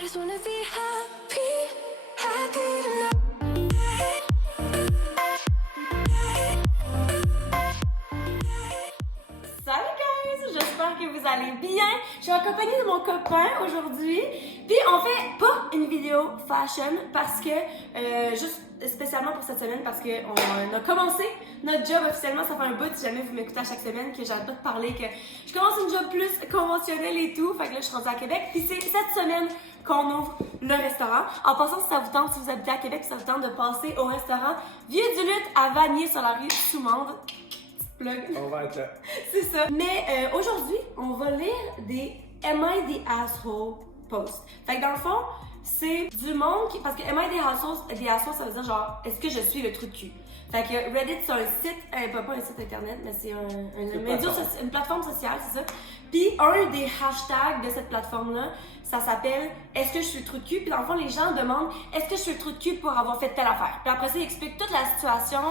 I just wanna be happy, happy tonight. Salut guys! J'espère que vous allez bien. Je suis accompagnée de mon copain aujourd'hui. Puis on fait pas une vidéo fashion parce que, juste spécialement pour cette semaine, parce qu'on a commencé notre job officiellement. Ça fait un bout, si jamais vous m'écoutez à chaque semaine, que j'arrête pas de parler, que je commence une job plus conventionnelle et tout. Fait que là, je suis rendue à Québec. Puis c'est cette semaine qu'on ouvre le restaurant. En passant, si ça vous tente, si vous habitez à Québec, si ça vous tente de passer au restaurant Vieux du Lutte à Vanier sur la rue Soumande. Plug. On va être là. C'est ça. Mais aujourd'hui, on va lire des Am I the Asshole posts. Fait que dans le fond, c'est du monde qui... Parce que Am I the Asshole, ça veut dire genre, est-ce que je suis le trou de cul? Fait que Reddit, c'est un site, pas un site internet, mais c'est une plateforme sociale, c'est ça. Puis un des hashtags de cette plateforme-là, ça s'appelle « Est-ce que je suis le trou de cul? » Puis dans le fond, les gens demandent « Est-ce que je suis le trou de cul pour avoir fait telle affaire? » Puis après ça, ils expliquent toute la situation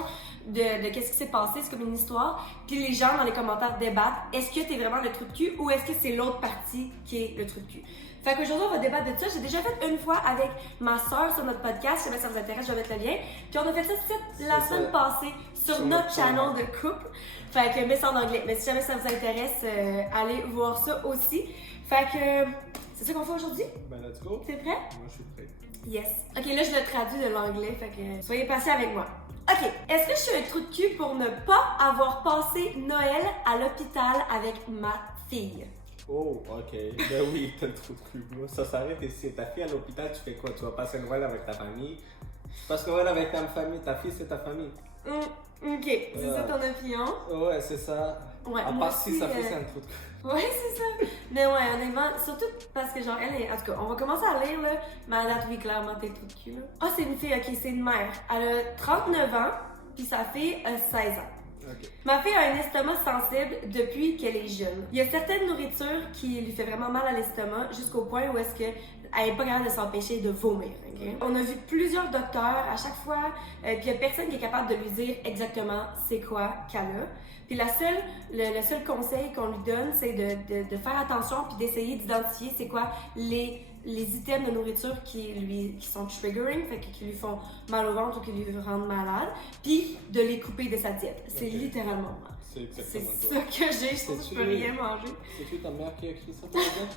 de qu'est-ce qui s'est passé, c'est comme une histoire. Puis les gens dans les commentaires débattent « Est-ce que t'es vraiment le trou de cul ou est-ce que c'est l'autre partie qui est le trou de cul? » Fait qu'aujourd'hui, on va débattre de ça. J'ai déjà fait une fois avec ma soeur sur notre podcast. Si jamais ça vous intéresse, je vais mettre le lien. Puis on a fait ça la semaine passée sur notre channel de couple. Fait que, mais c'est en anglais. Mais si jamais ça vous intéresse, allez voir ça aussi. Fait que, c'est ça qu'on fait aujourd'hui? Ben, let's go. T'es prêt? Moi, je suis prêt. Yes. Ok, là, je le traduis de l'anglais. Fait que, soyez patient avec moi. Ok. Est-ce que je suis un trou de cul pour ne pas avoir passé Noël à l'hôpital avec ma fille? Oh, ok. Ben oui, t'as le trou de cul. Moi, ça s'arrête ici. Ta fille à l'hôpital, tu fais quoi? Tu vas passer Noël avec ta famille? Tu passes Noël avec ta famille. Ta fille, c'est ta famille. Ok. C'est ça ton opinion? Ouais, c'est ça. Ouais, à moi part si aussi, ça fait, c'est un trou de cul. Ouais, c'est ça. Mais ouais, honnêtement, surtout parce que genre, elle est... En tout cas, on va commencer à lire, là. Mais à date, oui, clairement, t'es trou de cul, là. Ah, c'est une fille, ok, c'est une mère. Elle a 39 ans, puis sa fille a 16 ans. Ok. Ma fille a un estomac sensible depuis qu'elle est jeune. Il y a certaines nourritures qui lui fait vraiment mal à l'estomac jusqu'au point où est-ce que elle n'est pas capable de s'empêcher de vomir. Okay? On a vu plusieurs docteurs à chaque fois, puis il n'y a personne qui est capable de lui dire exactement c'est quoi qu'elle a. Puis le seul conseil qu'on lui donne, c'est de faire attention puis d'essayer d'identifier c'est quoi les items de nourriture qui sont triggering, fait que qui lui font mal au ventre ou qui lui rendent malade, puis de les couper de sa diète. C'est littéralement moi. C'est exactement ça que j'ai, je peux rien manger. C'est-tu ta mère qui a écrit ça pour toi?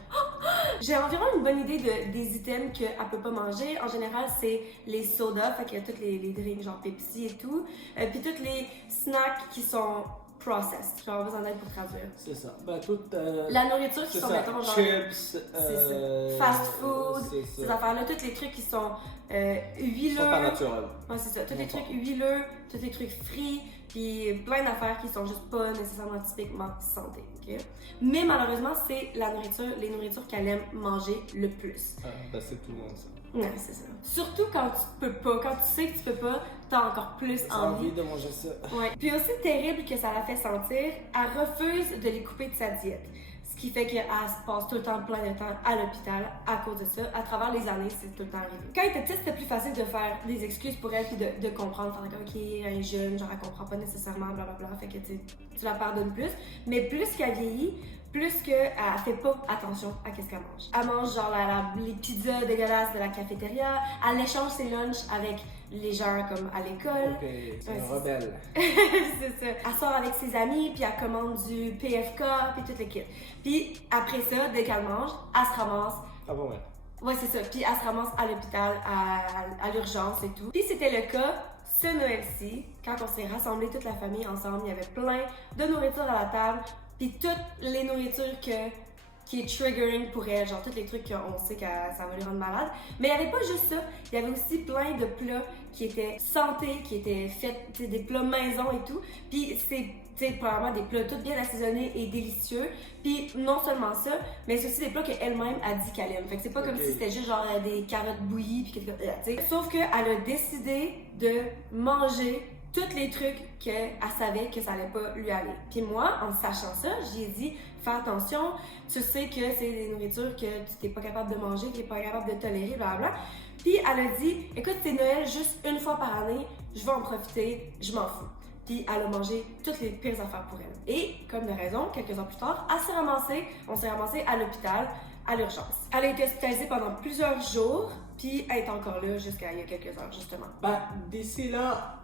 J'ai environ une bonne idée des items qu'elle peut pas manger. En général, c'est les sodas, fait que tous les drinks genre Pepsi et tout, puis tous les snacks qui sont processed. Genre, besoin d'aide pour traduire. C'est ça. Ben, toute. La nourriture qui sont, ça. mettons, genre. Chips, C'est ça. Fast food, c'est ça. ces affaires-là, tous les trucs qui sont huileux. Ils sont pas naturels. Ouais, c'est ça. Tous les trucs huileux, tous les trucs frits, puis plein d'affaires qui sont juste pas nécessairement typiquement santé, ok? Mais malheureusement, c'est les nourritures qu'elle aime manger le plus. Ah, ben, c'est tout le monde, ça. Ouais, c'est ça. Surtout quand tu peux pas, quand tu sais que tu peux pas, t'as encore plus J'ai envie. envie de manger ça. Ouais. Puis aussi terrible que ça la fait sentir, elle refuse de les couper de sa diète. Ce qui fait qu'elle se passe tout le temps plein de temps à l'hôpital à cause de ça. À travers les années, c'est tout le temps arrivé. Quand elle était petite, c'était plus facile de faire des excuses pour elle puis de comprendre. Faire OK, elle est jeune, genre elle comprend pas nécessairement, blablabla. Fait que tu la pardonnes plus. Mais plus qu'elle vieillit, plus qu'elle fait pas attention à qu'est-ce qu'elle mange. Elle mange genre les pizzas dégueulasses de la cafétéria. Elle échange ses lunchs avec les gens comme à l'école. Ok, c'est une c'est rebelle. c'est ça. Elle sort avec ses amis, puis elle commande du PFK, puis tout le kit. Puis après ça, dès qu'elle mange, elle se ramasse. Ah bon, ouais. Ouais, c'est ça. Puis elle se ramasse à l'hôpital, à l'urgence et tout. Puis c'était le cas ce Noël-ci, quand on s'est rassemblés toute la famille ensemble. Il y avait plein de nourriture à la table, puis toutes les nourritures qui est triggering pour elle, genre tous les trucs qu'on sait que ça va lui rendre malade. Mais il n'y avait pas juste ça, il y avait aussi plein de plats qui étaient santé, qui étaient faits, des plats maison et tout. Puis c'est probablement des plats tout bien assaisonnés et délicieux. Puis non seulement ça, mais c'est aussi des plats qu'elle-même a dit qu'elle aime. Fait que c'est pas comme si c'était juste genre des carottes bouillies puis quelque chose, tu sais. Sauf qu'elle a décidé de manger tous les trucs qu'elle savait que ça allait pas lui aller. Puis moi, en sachant ça, j'ai dit fais attention, tu sais que c'est des nourritures que tu t'es pas capable de manger, que tu n'es pas capable de tolérer, blablabla. Puis elle a dit écoute, c'est Noël juste une fois par année, je vais en profiter, je m'en fous. Puis elle a mangé toutes les pires affaires pour elle. Et comme de raison, quelques ans plus tard, on s'est ramassé à l'hôpital à l'urgence. Elle a été hospitalisée pendant plusieurs jours, puis elle est encore là jusqu'à il y a quelques heures, justement. Bah, d'ici là,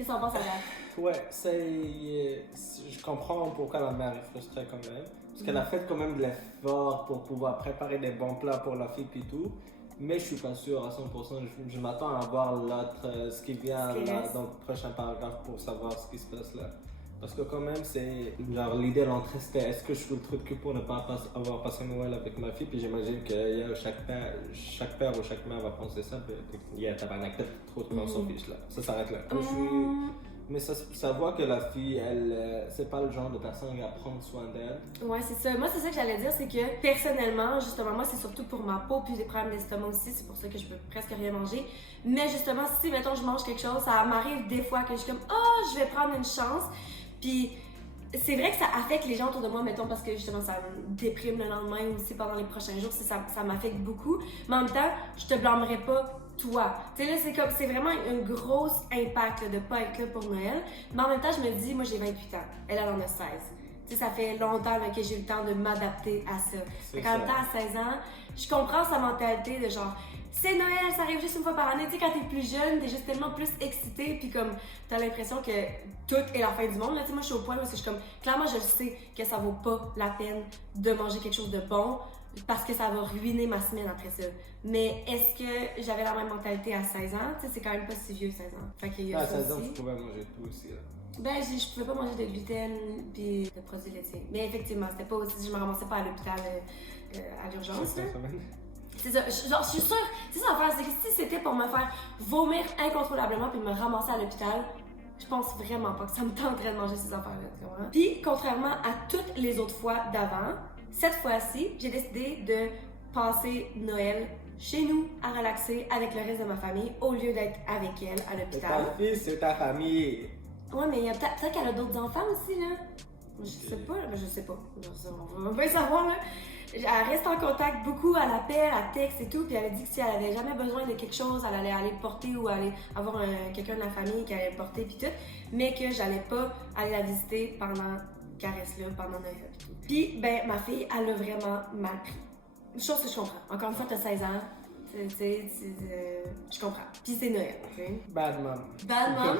Qu'est-ce qu'on pense à date? ouais, je comprends pourquoi la mère est frustrée quand même. Parce qu'elle a fait quand même de l'effort pour pouvoir préparer des bons plats pour la fille et tout. Mais je suis pas sûr à 100%. Je m'attends à voir l'autre, ce qui vient là, dans le prochain paragraphe pour savoir ce qui se passe là. Parce que quand même, c'est genre l'idée de l'entrée, c'était est-ce que je fais le truc que pour ne pas avoir passé Noël avec ma fille. Puis j'imagine que chaque père ou chaque mère va penser ça. Puis tabarnak, trop de s'en fiche là. Ça s'arrête là. Mais ça voit que la fille, elle, c'est pas le genre de personne qui va prendre soin d'elle. Ouais, c'est ça. Moi, c'est ça que j'allais dire, c'est que personnellement, justement, moi, c'est surtout pour ma peau, puis des problèmes d'estomac aussi, c'est pour ça que je peux presque rien manger. Mais justement, si, mettons, je mange quelque chose, ça m'arrive des fois que je suis comme, oh, je vais prendre une chance. Puis c'est vrai que ça affecte les gens autour de moi, mettons, parce que justement, ça me déprime le lendemain ou aussi pendant les prochains jours, ça m'affecte beaucoup. Mais en même temps, je te blâmerai pas toi. Tu sais, là, c'est vraiment un gros impact là, de pas être là pour Noël. Mais en même temps, je me dis, moi, j'ai 28 ans. Elle en a 16. Tu sais, ça fait longtemps là, que j'ai eu le temps de m'adapter à ça. Fait qu'en même temps, à 16 ans, je comprends sa mentalité de genre, c'est Noël, ça arrive juste une fois par année. Tu sais, quand t'es plus jeune, t'es juste tellement plus excitée, puis comme, t'as l'impression que tout est la fin du monde. Là, tu sais, moi, je suis au point où je suis comme, clairement, je sais que ça vaut pas la peine de manger quelque chose de bon, parce que ça va ruiner ma semaine après ça. Mais est-ce que j'avais la même mentalité à 16 ans? Tu sais, c'est quand même pas si vieux, 16 ans. Fait qu'il y a À ça 16 ans, aussi. tu pouvais manger tout aussi là. Ben, je pouvais pas manger de gluten puis de produits laitiers. Mais effectivement, c'était pas aussi, je me ramassais pas à l'hôpital à l'urgence. là. C'est ça, je suis sûre, c'est ça l'affaire, c'est que si c'était pour me faire vomir incontrôlablement puis me ramasser à l'hôpital, je pense vraiment pas que ça me tenterait de manger ces affaires-là, tu comprends? Puis, contrairement à toutes les autres fois d'avant, cette fois-ci, j'ai décidé de passer Noël chez nous à relaxer avec le reste de ma famille au lieu d'être avec elle à Mais l'hôpital. ta fille, c'est ta famille. Ouais, mais peut-être qu'elle a d'autres enfants aussi, là. Je sais pas, mais je sais pas. On va pas le savoir, là. Elle reste en contact beaucoup, elle appelle, elle texte et tout, puis elle a dit que si elle avait jamais besoin de quelque chose, elle allait aller le porter ou aller avoir quelqu'un de la famille qui allait le porter puis tout, mais que j'allais pas aller la visiter pendant qu'elle reste là, pendant Noël et tout. Puis, ben, ma fille, elle a vraiment mal pris. Chose que je comprends. Encore une fois, t'as 16 ans, je comprends. Puis c'est Noël, ok? Bad mom. Bad mom.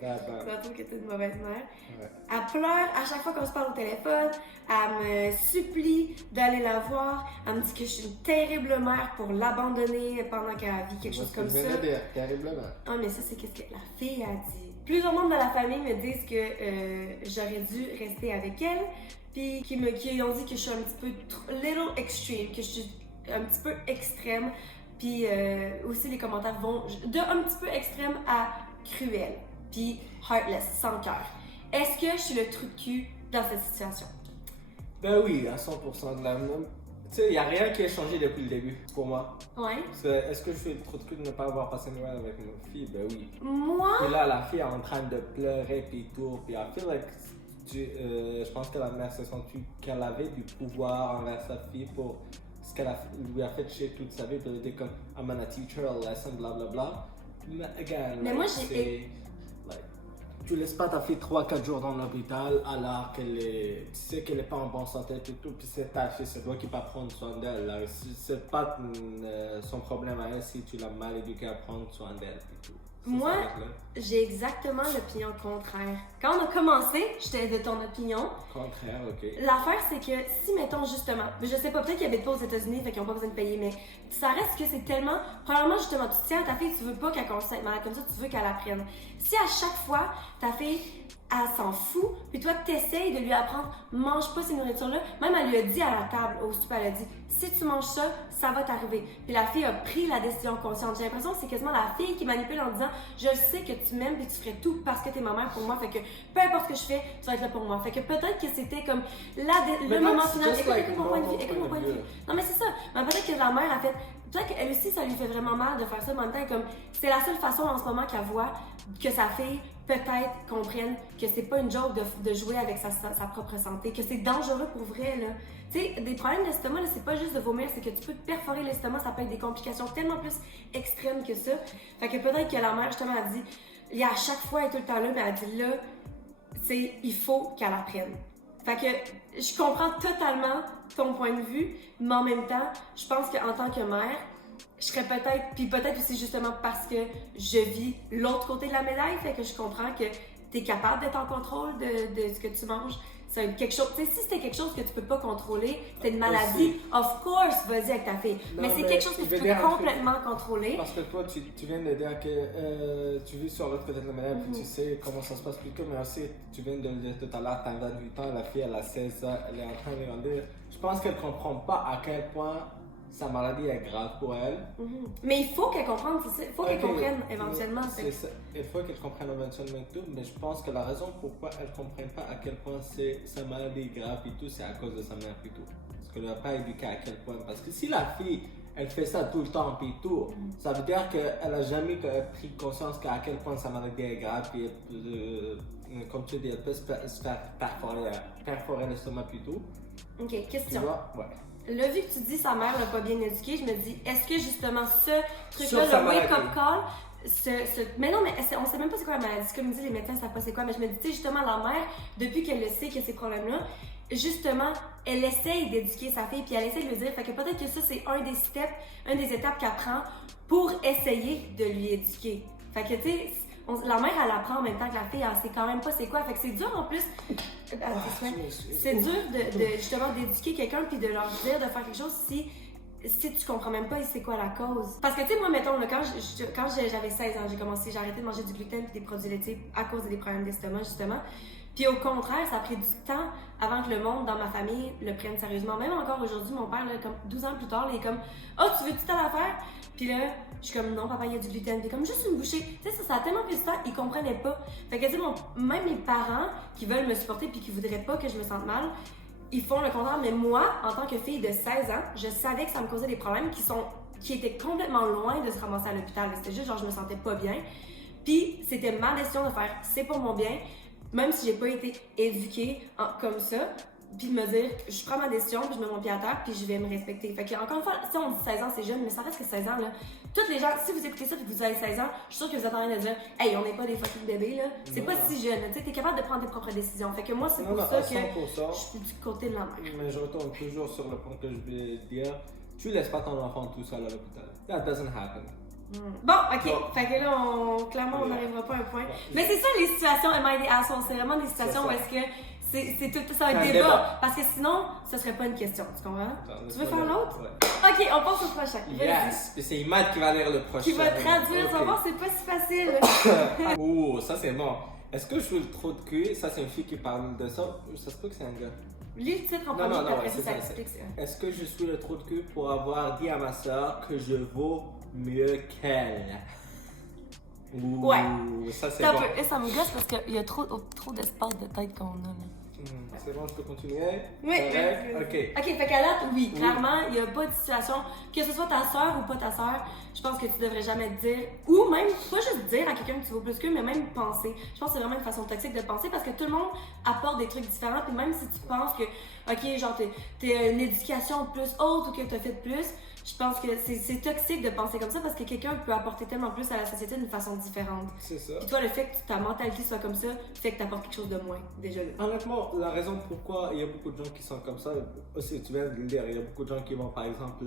Yeah, bad mom. Je trouve que t'es une mauvaise mère. Ouais. Elle pleure à chaque fois qu'on se parle au téléphone. Elle me supplie d'aller la voir. Elle me dit que je suis une terrible mère pour l'abandonner pendant qu'elle vit quelque chose comme ça. Terriblement. Ah, mais ça, c'est ce que la fille a dit. Plusieurs membres de la famille me disent que j'aurais dû rester avec elle. Puis qui ont dit que je suis un petit peu little extreme, que je suis un petit peu extrême. Puis aussi, les commentaires vont de un petit peu extrême à cruel. Puis heartless, sans cœur. Est-ce que je suis le trou de cul dans cette situation? Ben oui, à 100% de la même. Tu sais, il n'y a rien qui a changé depuis le début pour moi. Ouais. Est-ce que je fais trop de cul de ne pas avoir passé Noël avec ma fille? Ben oui. Moi? Et là, la fille est en train de pleurer puis tout. Puis I feel like je pense que la mère s'est sentie qu'elle avait du pouvoir envers sa fille pour ce qu'elle lui a fait chez toute sa vie. Puis elle était comme, I'm gonna teach her a lesson, blablabla. Mais again, Mais like, moi, tu laisses pas ta fille 3-4 jours dans l'hôpital alors tu sais qu'elle est pas en bonne santé et tout, puis c'est ta fille, c'est toi qui vas prendre soin d'elle. Là. C'est pas son problème à elle si tu l'as mal éduquée à prendre soin d'elle et tout. Moi, j'ai exactement l'opinion contraire. Quand on a commencé, j'étais de ton opinion. Contraire, ok. L'affaire, c'est que si, mettons, justement, je sais pas, peut-être qu'ils habitent pas aux États-Unis, fait qu'ils ont pas besoin de payer, mais ça reste que c'est tellement. Premièrement, justement, tu tiens à ta fille, tu veux pas qu'elle constate malade comme ça, tu veux qu'elle apprenne. Si à chaque fois, ta fille, elle s'en fout, puis toi, t'essayes de lui apprendre, mange pas ces nourritures-là. Même elle lui a dit à la table, au souper, elle a dit, si tu manges ça, ça va t'arriver. Puis la fille a pris la décision consciente. J'ai l'impression que c'est quasiment la fille qui manipule en disant, je sais que tu m'aimes, puis tu ferais tout parce que t'es ma mère pour moi, fait que peu importe ce que je fais, tu vas être là pour moi. Fait que peut-être que c'était comme le moment final. Écoute mon point de vue. Non, mais c'est ça. Mais peut-être que la mère a fait. Peut-être qu'elle aussi, ça lui fait vraiment mal de faire ça, mais en même temps, comme c'est la seule façon en ce moment qu'elle voit que sa fille peut-être comprenne que c'est pas une joke de jouer avec sa propre santé, que c'est dangereux pour vrai, là. Tu sais, des problèmes d'estomac, là, c'est pas juste de vomir, c'est que tu peux te perforer l'estomac, ça peut être des complications tellement plus extrêmes que ça. Fait que peut-être que la mère, justement, a dit, il y a à chaque fois, elle est tout le temps là, mais elle a dit là, il faut qu'elle apprenne. Fait que je comprends totalement ton point de vue, mais en même temps, je pense qu'en tant que mère, je serais peut-être, puis peut-être aussi justement parce que je vis l'autre côté de la médaille, fait que je comprends que tu es capable d'être en contrôle de ce que tu manges. C'est quelque chose, tu sais, si c'était quelque chose que tu peux pas contrôler, c'était une maladie, of course, vas-y avec ta fille. Non, mais c'est quelque chose que tu peux complètement contrôler. Parce que toi, tu viens de dire que tu vis sur l'autre côté de la médaille, puis tu sais comment ça se passe plus tôt, mais aussi, tu viens de le dire tout à l'heure, t'as 28 ans, la fille, elle a 16 ans, elle est en train de grandir. Je pense qu'elle comprend pas à quel point sa maladie est grave pour elle. Mais il faut qu'elle comprenne, c'est ça. Il faut qu'elle comprenne éventuellement. C'est ça. Il faut qu'elle comprenne éventuellement tout, mais je pense que la raison pourquoi elle ne comprenne pas à quel point sa maladie est grave et tout, c'est à cause de sa mère plutôt. Parce qu'elle ne l'a pas éduquée à quel point. Parce que si la fille, elle fait ça tout le temps et tout, ça veut dire qu'elle n'a jamais pris conscience qu'à quel point sa maladie est grave et comme tu dis, elle peut se faire perforer l'estomac plutôt. Ok, Tu question. vois? Ouais. Là, vu que tu dis sa mère l'a pas bien éduquée, je me dis, est-ce que justement ce Sur truc-là, sa le maladie. wake-up call, mais non, mais on sait même pas c'est quoi la maladie. Comme disent les médecins, ils savent pas c'est quoi. Mais je me dis, tu sais, justement, la mère, depuis qu'elle le sait qu'il y a ces problèmes-là, justement, elle essaye d'éduquer sa fille, puis elle essaye de lui dire. Fait que peut-être que ça, c'est un des steps, une des étapes qu'elle prend pour essayer de lui éduquer. Fait que, tu sais, la mère, elle apprend en même temps que la fille, elle sait quand même pas c'est quoi. Fait que c'est dur en plus. C'est dur de justement d'éduquer quelqu'un puis de leur dire de faire quelque chose si tu comprends même pas c'est quoi la cause. Parce que tu sais, moi, mettons, là, quand j'avais 16 ans, j'ai arrêté de manger du gluten et des produits laitiers à cause des problèmes d'estomac, justement. Puis au contraire, ça a pris du temps avant que le monde dans ma famille le prenne sérieusement. Même encore aujourd'hui, mon père, là, comme 12 ans plus tard, il est comme « Oh, tu veux-tu telle affaire? » Puis là, je suis comme « Non, papa, il y a du gluten. » Puis comme « Juste une bouchée. » Tu sais, ça a tellement pris du temps, ils comprenaient pas. Fait que tu sais, même mes parents qui veulent me supporter puis qui voudraient pas que je me sente mal, ils font le contraire. Mais moi, en tant que fille de 16 ans, je savais que ça me causait des problèmes qui étaient complètement loin de se ramasser à l'hôpital. C'était juste genre, je me sentais pas bien. Puis c'était ma décision de faire « C'est pour mon bien. » Même si j'ai pas été éduquée comme ça, puis de me dire, je prends ma décision, puis je mets mon pied à terre, puis je vais me respecter. Fait que, encore une fois, si on dit 16 ans, c'est jeune, mais ça reste que 16 ans, là. Toutes les gens, si vous écoutez ça et que vous avez 16 ans, je suis sûre que vous êtes en train de dire, hey, on n'est pas des fucking bébés, là. C'est pas si jeune, tu sais, t'es capable de prendre tes propres décisions. Fait que moi, c'est pour ça que 100%. je suis du côté de la mère. Mais je retourne toujours sur le point que je vais dire. Tu laisses pas ton enfant tout seul à l'hôpital. That doesn't happen. Bon, ok. Fait que là, clairement, on n'arrivera pas à un point. Mais c'est ça, les situations Am I the asshole? C'est vraiment des situations où est-ce que c'est tout ça un débat. Parce que sinon, ce serait pas une question. Tu comprends? Tu veux faire l'autre? Ouais. Ok, on passe au prochain. Yes! Et c'est Imad qui va lire le prochain. Qui va traduire, Ok. ça va, c'est pas si facile. Oh, ça c'est bon. Est-ce que je suis le trou de cul? Ça c'est une fille qui parle de ça. Ça se peut que c'est un gars. Lis le titre en Non, premier, non, puis non, après c'est ça ça, explique ça. Est-ce que je suis le trou de cul pour avoir dit à ma soeur que je vaux mieux qu'elle? Ouh, Ouais. Ça c'est C'est un bon. peu, et ça me gosse parce qu'il y a trop d'espace de tête qu'on a. Là. C'est bon, je peux continuer? Oui, Correct? oui. Ok. Ok, fait qu'à date, oui, clairement, il n'y a pas de situation, que ce soit ta soeur ou pas ta soeur, je pense que tu devrais jamais te dire, ou même, pas juste dire à quelqu'un que tu vaux plus qu'eux, mais même penser. Je pense que c'est vraiment une façon toxique de penser parce que tout le monde apporte des trucs différents, puis même si tu penses que, ok, genre, t'es une éducation plus haute ou que t'as fait plus, je pense que c'est toxique de penser comme ça parce que quelqu'un peut apporter tellement plus à la société d'une façon différente. C'est ça. Puis toi, le fait que ta mentalité soit comme ça, fait que t'apportes quelque chose de moins, déjà là. Honnêtement, la raison pourquoi il y a beaucoup de gens qui sont comme ça, aussi tu viens de le dire, il y a beaucoup de gens qui vont par exemple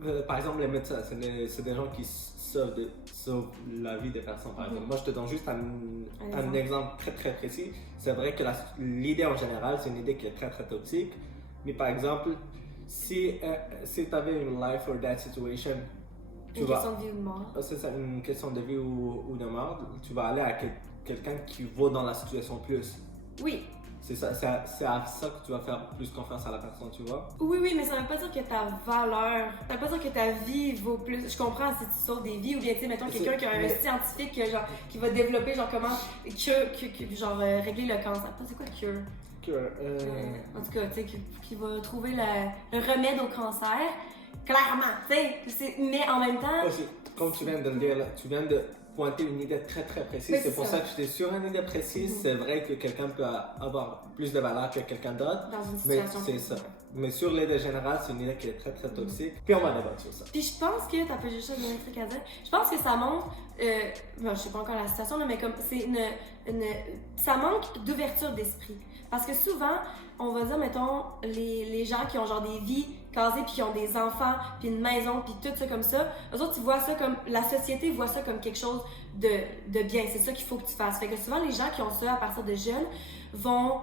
les médecins, c'est des gens qui sauvent la vie des personnes par exemple. Moi je te donne juste un exemple très très précis. C'est vrai que l'idée en général c'est une idée qui est très très toxique, mais par exemple si tu avais une life or death situation, Une question de vie ou de mort. c'est ça, une question de vie ou de mort, tu vas aller à quelqu'un qui vaut dans la situation plus. Oui. C'est à ça que tu vas faire plus confiance à la personne, tu vois. Oui, mais ça veut pas dire que ta valeur, ça veut pas dire que ta vie vaut plus. Je comprends si tu sauves des vies ou bien, tu sais, mettons quelqu'un qui a un scientifique genre, qui va développer, genre, comment régler le cancer. C'est quoi cure? En tout cas, tu sais, qui va trouver le remède au cancer. Clairement, tu sais, mais en même temps. Aussi, comme tu viens de le dire, là, tu viens de pointer une idée très très précise. Oui, c'est pour ça que j'étais sur une idée précise. C'est vrai que quelqu'un peut avoir plus de valeur que quelqu'un d'autre. Dans une Mais situation. c'est ça. Mais sur l'idée générale, c'est une idée qui est très très toxique. Puis on va débattre sur ça. Puis je pense que, t'as pas juste un truc à dire, je pense que ça montre, bon, je sais pas encore la situation, là, mais comme c'est ça manque d'ouverture d'esprit. Parce que souvent, on va dire, mettons, les gens qui ont genre des vies casées, puis qui ont des enfants, puis une maison, puis tout ça comme ça, eux autres, ils voient ça comme, la société voit ça comme quelque chose de bien. C'est ça qu'il faut que tu fasses. Fait que souvent, les gens qui ont ça à partir de jeunes vont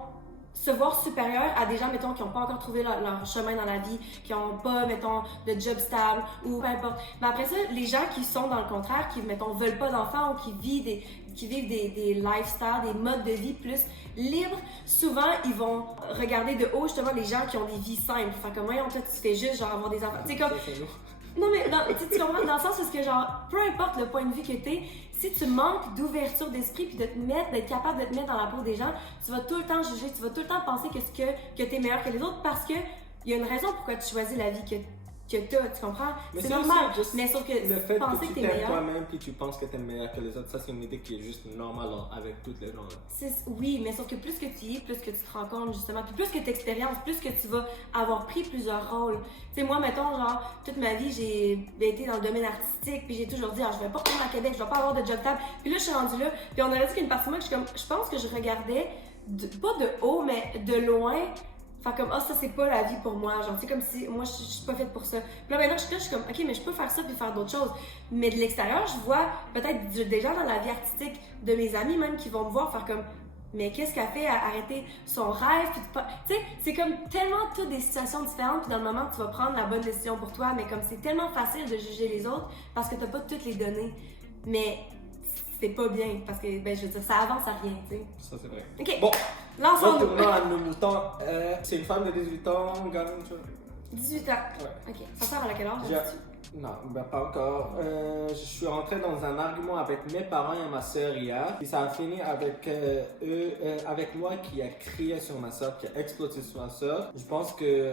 se voir supérieurs à des gens, mettons, qui n'ont pas encore trouvé leur chemin dans la vie, qui n'ont pas, mettons, de job stable ou peu importe. Mais après ça, les gens qui sont dans le contraire, qui, mettons, veulent pas d'enfants ou qui vivent des lifestyles, des modes de vie plus libres, souvent, ils vont regarder de haut, justement, les gens qui ont des vies simples. Fait comme, voyons, toi, tu fais juste, genre, avoir des enfants. Tu sais, comme... Non, mais tu comprends, dans le sens où, que, genre, peu importe le point de vue que t'es, si tu manques d'ouverture d'esprit puis d'être capable de te mettre dans la peau des gens, tu vas tout le temps juger, tu vas tout le temps penser que t'es meilleur que les autres parce que il y a une raison pourquoi tu choisis la vie que t'as, tu comprends? Mais c'est normal, mais sauf que le fait penser que tu t'es t'aimes meilleur. toi-même puis tu penses que t'es meilleur que les autres, ça c'est une idée qui est juste normale avec toutes les gens. Là. Oui, mais sauf que plus que tu y es, plus que tu te rends compte justement, puis plus que tu expériences, plus que tu vas avoir pris plusieurs rôles. Tu sais, moi, mettons, genre, toute ma vie, j'ai été dans le domaine artistique, puis j'ai toujours dit, je vais pas retourner à Québec, je vais pas avoir de job stable. Puis là, je suis rendue là, puis on aurait dit qu'une partie de moi, je pense que je regardais, pas de haut, mais de loin. Faire comme, ça c'est pas la vie pour moi. Genre, tu sais, comme si moi je suis pas faite pour ça. Puis là, maintenant, je suis comme, ok, mais je peux faire ça puis faire d'autres choses. Mais de l'extérieur, je vois peut-être des gens dans la vie artistique, de mes amis même, qui vont me voir faire comme, mais qu'est-ce qu'elle fait à arrêter son rêve? Puis tu sais, c'est comme tellement toutes des situations différentes. Puis dans le moment, tu vas prendre la bonne décision pour toi. Mais comme c'est tellement facile de juger les autres parce que t'as pas toutes les données. Mais c'est pas bien parce que, ben, je veux dire, ça avance à rien, tu sais. Ça c'est vrai. Ok, Bon, l'ensemble. retournons à nos moutons. C'est une femme de 18 ans, gagne 18 ans. Ouais. Ok, ça sort à quelle heure? Non, ben pas encore. Je suis rentré dans un argument avec mes parents et ma sœur hier. Puis ça a fini avec avec moi qui a crié sur ma sœur, qui a exploité sur ma sœur. Je pense que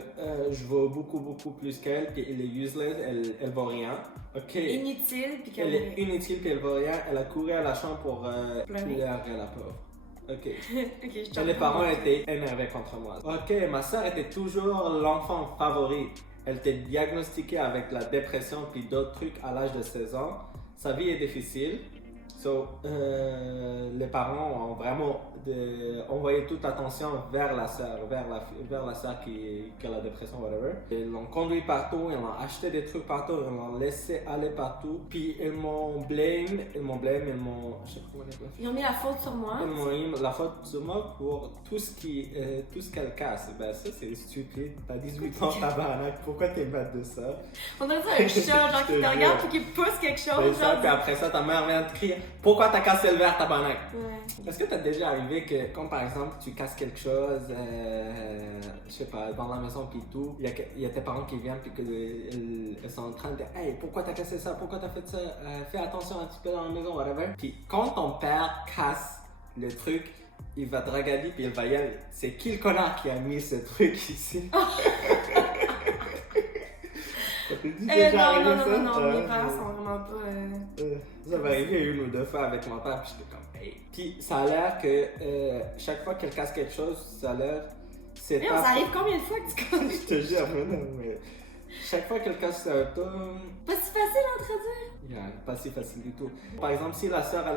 je vaux beaucoup plus qu'elle, qu'elle est useless, elle vaut rien. Ok. Inutile, puis Elle est inutile, puis elle vaut rien. Elle a couru à la chambre pour pleurer la pauvre. Ok. Ok, je Et les parents étaient énervés contre moi. Ok, ma sœur était toujours l'enfant favori. Elle était diagnostiquée avec la dépression puis d'autres trucs à l'âge de 16 ans. Sa vie est difficile. Les parents ont vraiment envoyé toute l'attention vers la sœur, vers la sœur qui a la dépression, whatever. Ils l'ont conduit partout, ils l'ont acheté des trucs partout, ils l'ont laissé aller partout. Puis ils m'ont blâme, je sais pas comment on appelle. Ils ont mis la faute sur moi. Ils m'ont mis la faute sur moi pour tout ce qu'elle casse. Ben ça c'est stupide. T'as 18 ans, tabarnak. Pourquoi t'es mad de ça? On dirait ça un chat, genre qui te regarde puis qui pousse quelque chose. C'est ça, puis après ça, ta mère vient te crier. Pourquoi t'as cassé le verre, tabarnak? Ouais. Est-ce que t'as déjà arrivé que, quand par exemple tu casses quelque chose, je sais pas, dans la maison puis tout, il y a tes parents qui viennent puis qu'ils sont en train de dire hey, pourquoi t'as cassé ça? Pourquoi t'as fait ça? Fais attention un petit peu dans la maison, whatever. Puis quand ton père casse le truc, il va te regarder puis il va y aller. C'est qui le connard qui a mis ce truc ici? Non, mes parents sont vraiment pas. Ça va arriver une ou deux fois avec mon père, puis j'étais comme, hey. Puis ça a l'air que chaque fois qu'elle casse quelque chose, ça a l'air. C'est Ça arrive combien de fois que tu casses? Je te jure, mais chaque fois qu'elle casse un tome. Pas si facile à introduire. Yeah, pas si facile du tout. Par exemple, si la sœur qui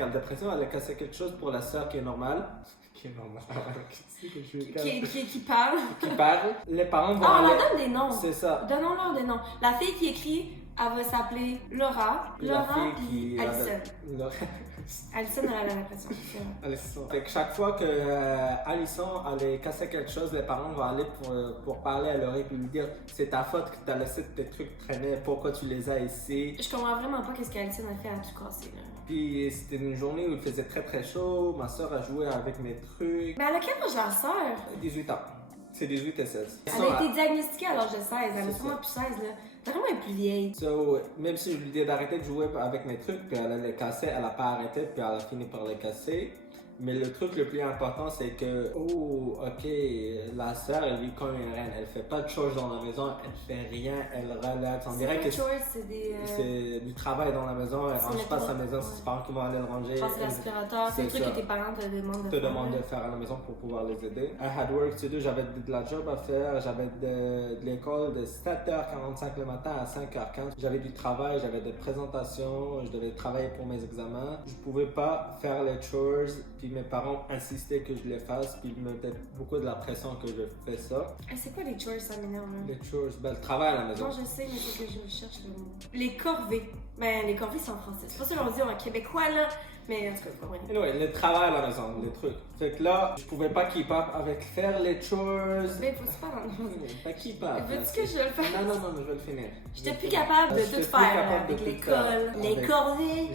a la dépression, elle a cassé quelque chose pour la sœur qui est normale. Qui parle. Qui parle. Les parents vont. On leur donne des noms. C'est ça. Donnons-leur des noms. La fille qui écrit, elle va s'appeler Laura. La fille qui. Alison. Alison, elle a la dépression. Alison. Fait que chaque fois que Alison allait casser quelque chose, les parents vont aller pour parler à l'oreille et lui dire c'est ta faute que tu as laissé tes trucs traîner, pourquoi tu les as ici. Je comprends vraiment pas qu'est-ce qu'Alison a fait à tout casser. Là. Puis c'était une journée où il faisait très chaud, ma soeur a joué avec mes trucs. Mais elle a quel âge la sœur? 18 ans. C'est 18 et 16. Elle a été diagnostiquée à l'âge de 16, elle a sûrement plus 16 là. Vraiment, elle est plus vieille. Même si je lui disais d'arrêter de jouer avec mes trucs, puis elle les cassait, elle a pas arrêté, puis elle a fini par les casser. Mais le truc le plus important, c'est que, oh, ok, la sœur, elle vit comme une reine. Elle fait pas de choses dans la maison, elle fait rien, elle relaxe. On dirait que c'est du travail dans la maison, elle range pas sa maison, c'est ses parents qui vont aller le ranger. Genre, c'est l'aspirateur, c'est le truc que tes parents te demandent de faire à la maison pour pouvoir les aider. I had work to do, j'avais de la job à faire, j'avais de l'école de 7h45 le matin à 5h15. J'avais du travail, j'avais des présentations, je devais travailler pour mes examens. Je pouvais pas faire les chores, puis mes parents insistaient que je les fasse, puis ils me mettaient beaucoup de la pression que je fais ça. C'est quoi les chores, ça m'énerve? Les chores, ben, le travail à la maison. Non, je sais, mais c'est que je cherche le mot. Les corvées. Ben, les corvées, c'est en français. C'est pas ça qu'on dit en québécois, là. Mais en tout cas, c'est pas vrai. Anyway, le travail à la maison, les trucs. Fait que là, je pouvais pas keep up avec faire les chores. Mais faut-tu pas dans le Pas keep up. Veux-tu que je le fasse? Non, je vais le finir. J'étais plus capable de tout faire avec l'école, les corvées.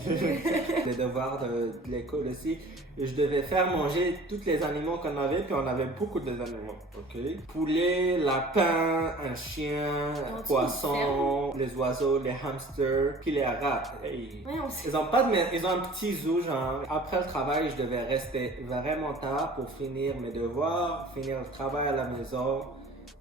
Les devoirs de l'école aussi. Et je devais faire manger tous les animaux qu'on avait, puis on avait beaucoup d'animaux, ok? Poulet, lapin, un chien, poisson, les oiseaux, les hamsters, puis les rats. Hey. Ouais, Ils ont un petit zoo, genre. Après le travail, je devais rester vraiment tard pour finir mes devoirs, finir le travail à la maison.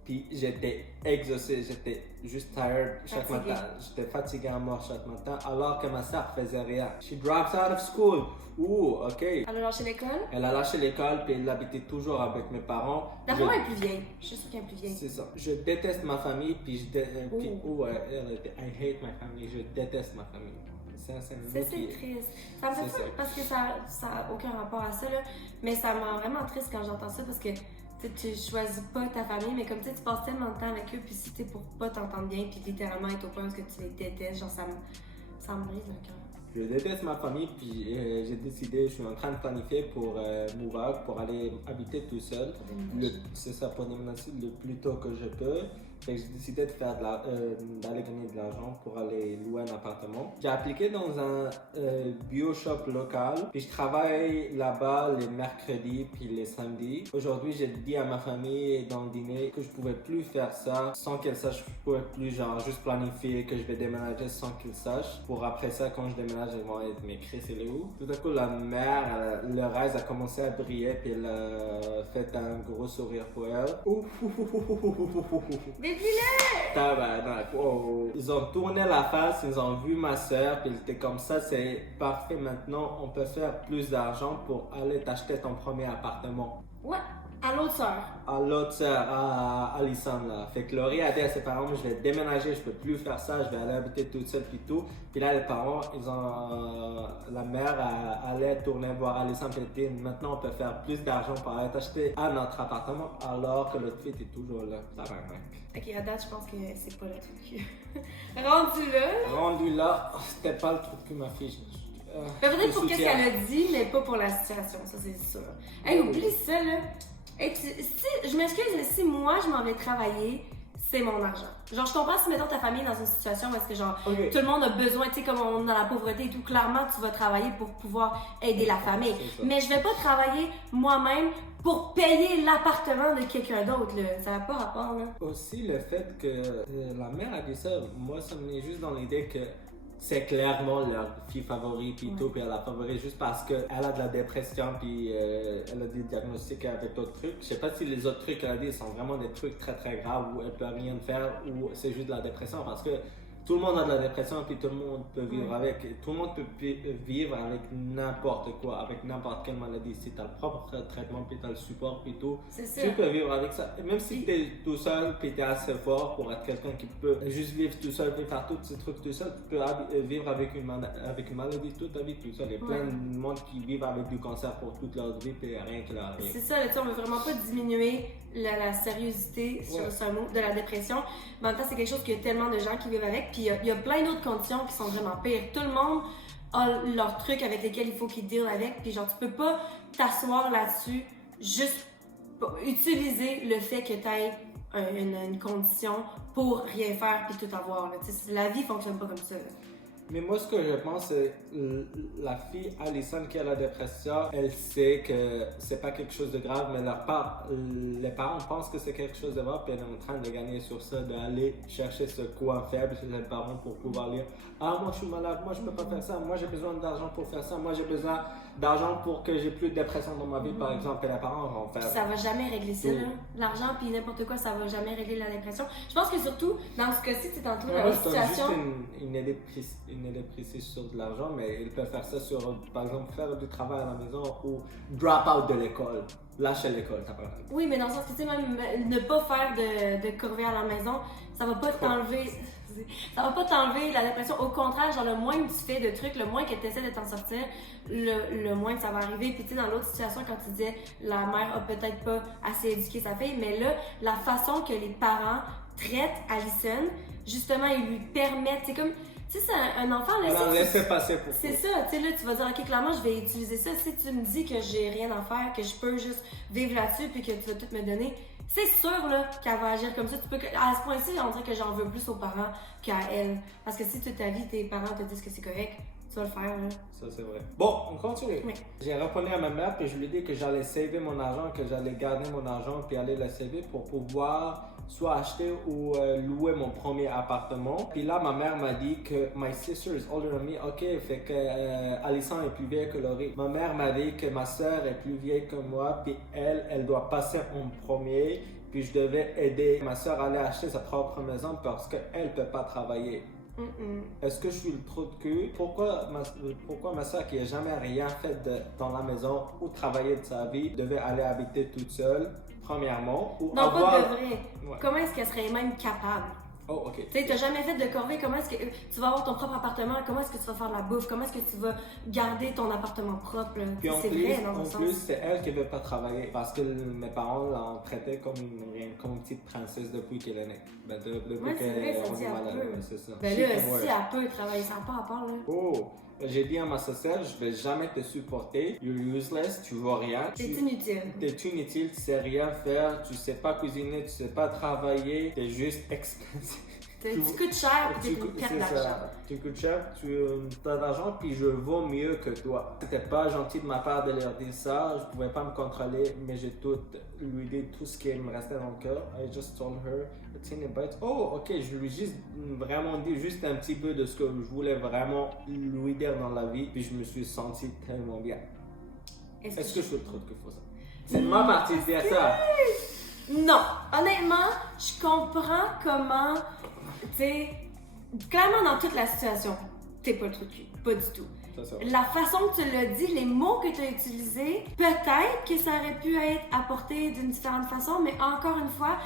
Puis j'étais exaucé, j'étais juste tired chaque matin. J'étais fatigué à mort chaque matin, alors que ma soeur faisait rien. She drops out of school. Ouh, ok. Elle a lâché l'école? Elle a lâché l'école, puis elle habitait toujours avec mes parents. D'après moi, elle est plus vieille. Je suis sûre qu'elle est plus vieille. C'est ça. Je déteste ma famille, puis I hate my family. Je déteste ma famille. C'est triste. Ça me fait fou parce que ça a aucun rapport à ça, là. Mais ça me rend vraiment triste quand j'entends ça parce que tu choisis pas ta famille, mais comme tu passes tellement de temps avec eux, puis si t'es pour pas t'entendre bien, puis littéralement être au point où tu les détestes, genre ça me brise le cœur. Je déteste ma famille, puis j'ai décidé, je suis en train de planifier pour move out, pour aller habiter tout seul. C'est ça, pour déménager le plus tôt que je peux. Fait que j'ai décidé d'aller gagner de l'argent pour aller louer un appartement. J'ai appliqué dans un bio shop local, puis je travaille là-bas les mercredis puis les samedis. Aujourd'hui, j'ai dit à ma famille dans le dîner que je pouvais plus faire ça sans qu'elle sache. Je pouvais plus genre juste planifier que je vais déménager sans qu'ils sachent. Pour après ça, quand je déménage, ils vont être mais Chris, elle est où? Tout à coup, la mère, le rêve a commencé à briller, puis elle a fait un gros sourire pour elle. Ils ont tourné la face, ils ont vu ma soeur, puis ils étaient comme ça, c'est parfait, maintenant on peut faire plus d'argent pour aller t'acheter ton premier appartement. Ouais, à l'autre sœur. À l'autre sœur, à Alison là. Fait que Laurie a dit à ses parents, je vais déménager, je peux plus faire ça, je vais aller habiter toute seule puis tout. Puis là les parents, la mère allait tourner voir Alison et dit, maintenant on peut faire plus d'argent pour aller t'acheter à notre appartement alors que l'autre fille est toujours là. Ça va, Ok, à date, je pense que c'est pas le truc. Rendu là, c'était pas le truc que ma fille. Peut-être pour qu'est-ce qu'elle a dit, mais pas pour la situation, ça c'est sûr. Hey, oublie ça là. Hey, je m'excuse, mais si moi je m'en vais travailler, c'est mon argent. Genre, je comprends si, mettons, ta famille est dans une situation où est-ce que, genre, tout le monde a besoin, tu sais, comme on est dans la pauvreté et tout, clairement, tu vas travailler pour pouvoir aider la famille. Mais je vais pas travailler moi-même pour payer l'appartement de quelqu'un d'autre, là. Ça n'a pas rapport, là. Aussi, le fait que la mère a dit ça, moi, ça me met juste dans l'idée que c'est clairement leur fille favorite, puis tout, puis elle la favorise juste parce qu'elle a de la dépression, puis elle a des diagnostics avec d'autres trucs. Je sais pas si les autres trucs qu'elle a dit sont vraiment des trucs très très graves où elle peut rien faire, ou c'est juste de la dépression, parce que tout le monde a de la dépression, puis tout le monde peut vivre avec. Tout le monde peut vivre avec n'importe quoi, avec n'importe quelle maladie. Si tu as le propre traitement, puis tu as le support, puis tout, tu peux vivre avec ça. Et même si tu es tout seul, puis tu es assez fort pour être quelqu'un qui peut juste vivre tout seul, puis faire tous ces trucs tout seul, tu peux vivre avec une maladie toute ta vie tout seul. Il y a plein de monde qui vivent avec du cancer pour toute leur vie, puis rien qui leur arrive. C'est ça, là, on veut vraiment pas diminuer la sériosité, sur ce mot, de la dépression. Mais en même temps, c'est quelque chose qu'il y a tellement de gens qui vivent avec. Puis il y a plein d'autres conditions qui sont vraiment pires. Tout le monde a leurs trucs avec lesquels il faut qu'ils deal avec. Puis genre, tu peux pas t'asseoir là-dessus juste pour utiliser le fait que tu aies une condition pour rien faire puis tout avoir. Là. La vie fonctionne pas comme ça. Là. Mais moi, ce que je pense, c'est la fille Alison qui a la dépression, elle sait que c'est pas quelque chose de grave, mais les parents pensent que c'est quelque chose de grave, puis elle est en train de gagner sur ça, d'aller chercher ce coin faible chez les parents pour pouvoir dire « Ah, moi je suis malade, moi je peux pas faire ça, moi j'ai besoin d'argent pour faire ça, moi j'ai besoin d'argent pour que j'ai plus de dépression dans ma vie, par exemple. » Et les parents vont faire... Ça va jamais régler ça, là. L'argent puis n'importe quoi, ça va jamais régler la dépression. Je pense que surtout, dans ce cas-ci, tu tantôt, dans la situation... Juste une aide précise sur de l'argent, mais il peut faire ça sur, par exemple, faire du travail à la maison ou drop out de l'école. Lâcher l'école, t'as pas. Oui, mais dans le sens que, tu sais, même ne pas faire de corvée à la maison, ça va pas t'enlever... Ça va pas t'enlever la dépression. Au contraire, genre, le moins que tu fais de trucs, le moins que tu essaies de t'en sortir, le moins que ça va arriver. Puis, tu sais, dans l'autre situation, quand tu disais la mère a peut-être pas assez éduqué sa fille, mais là, la façon que les parents traitent Alison, justement, ils lui permettent, c'est comme, tu sais, c'est un enfant, là. Alors, laissez passer pour C'est ça, tu sais, là, tu vas dire, OK, clairement, je vais utiliser ça. Si tu me dis que j'ai rien à faire, que je peux juste vivre là-dessus, puis que tu vas tout me donner, c'est sûr, là, qu'elle va agir comme ça. Tu peux, à ce point-ci, on dirait que j'en veux plus aux parents qu'à elle. Parce que si toute ta vie, tes parents te disent que c'est correct, tu vas le faire, là. Ça, c'est vrai. Bon, on continue. Oui. J'ai répondu à ma mère, puis je lui ai dit que j'allais saver mon argent, que j'allais garder mon argent, puis aller le saver pour pouvoir soit acheter ou louer mon premier appartement. Puis là, ma mère m'a dit que my sister is older than me. Ok, fait que Alison est plus vieille que Laurie. Ma mère m'a dit que ma soeur est plus vieille que moi, puis elle doit passer en premier. Puis je devais aider ma soeur à aller acheter sa propre maison parce qu'elle peut pas travailler. Est-ce que je suis le trou de cul? Pourquoi ma soeur qui n'a jamais rien fait dans la maison ou travaillé de sa vie devait aller habiter toute seule, premièrement, ou Non, avoir... pas de vrai. Ouais. Comment est-ce qu'elle serait même capable? Oh, ok. Tu sais, t'as jamais fait de corvée, comment est-ce que tu vas avoir ton propre appartement? Comment est-ce que tu vas faire de la bouffe? Comment est-ce que tu vas garder ton appartement propre? Puis C'est vrai, dans en un sens. plus, c'est elle qui ne veut pas travailler parce que mes parents l'ont traitée comme une petite princesse depuis qu'elle est née. Ben, depuis Ouais, c'est vrai, ça qu'on dit est elle malade, peut. ouais, c'est ça. Ben She là, can si work. elle peut travailler, ça n'a pas à part, là. Oh, j'ai dit à ma sister, je vais jamais te supporter. You're useless, tu vois rien. C'est inutile. T'es inutile, tu sais rien faire, tu sais pas cuisiner, tu sais pas travailler, t'es juste expensive. Tu coûtes cher et t'es une perte C'est d'argent. ça. Tu coûtes cher, tu as d'argent, puis je vaux mieux que toi. C'était pas gentil de ma part de leur dire ça, je pouvais pas me contrôler, mais j'ai lui dit tout ce qui me restait dans le cœur. I just told her a tiny bit. Oh, ok, je lui ai juste vraiment dit juste un petit peu de ce que je voulais vraiment lui dire dans la vie, puis je me suis senti tellement bien. Est-ce que je suis trop que faut ça? C'est de ma partie de dire ça. Non, honnêtement, je comprends comment, tu sais, clairement dans toute la situation, t'es pas le truc de cul, pas du tout. Ça, c'est vrai. La façon que tu l'as dit, les mots que tu as utilisés, peut-être que ça aurait pu être apporté d'une différente façon, mais encore une fois,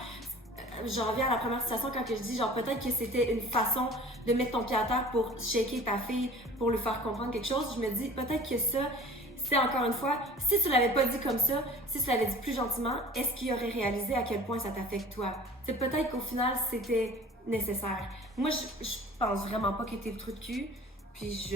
je reviens à la première situation quand que je dis genre peut-être que c'était une façon de mettre ton pied à terre pour shaker ta fille, pour lui faire comprendre quelque chose. Je me dis peut-être que ça, c'est encore une fois, si tu l'avais pas dit comme ça, si tu l'avais dit plus gentiment, est-ce qu'il aurait réalisé à quel point ça t'affecte toi? C'est peut-être qu'au final, c'était nécessaire. Moi, je pense vraiment pas que t'es le trou de cul, puis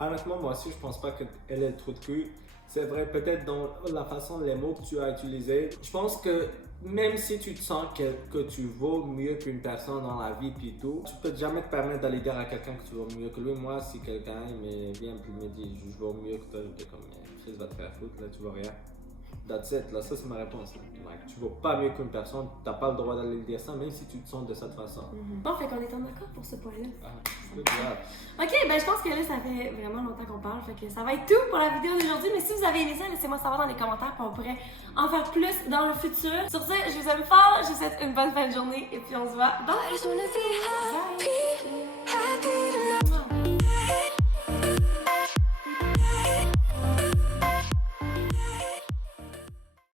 Honnêtement, moi aussi, je pense pas qu'elle est le trou de cul. C'est vrai, peut-être dans la façon, les mots que tu as utilisés. Je pense que même si tu te sens que tu vaux mieux qu'une personne dans la vie puis tout, tu peux jamais te permettre d'aller dire à quelqu'un que tu vaux mieux que lui. Moi, si quelqu'un vient et me dit je vaux mieux que toi, je dis comme Chris va te faire foutre, là tu vois rien. That's it, là, ça c'est ma réponse. Là. Like, tu vaux pas mieux qu'une personne, t'as pas le droit d'aller dire ça, même si tu te sens de cette façon. Bon, fait qu'on est en accord pour ce point-là. Ah, good job. Ok, ben je pense que là, ça fait vraiment longtemps qu'on parle, fait que ça va être tout pour la vidéo d'aujourd'hui. Mais si vous avez aimé ça, laissez-moi savoir dans les commentaires, puis on pourrait en faire plus dans le futur. Sur ce, je vous aime fort, je vous souhaite une bonne fin de journée, et puis on se voit dans I just wanna be happy, happy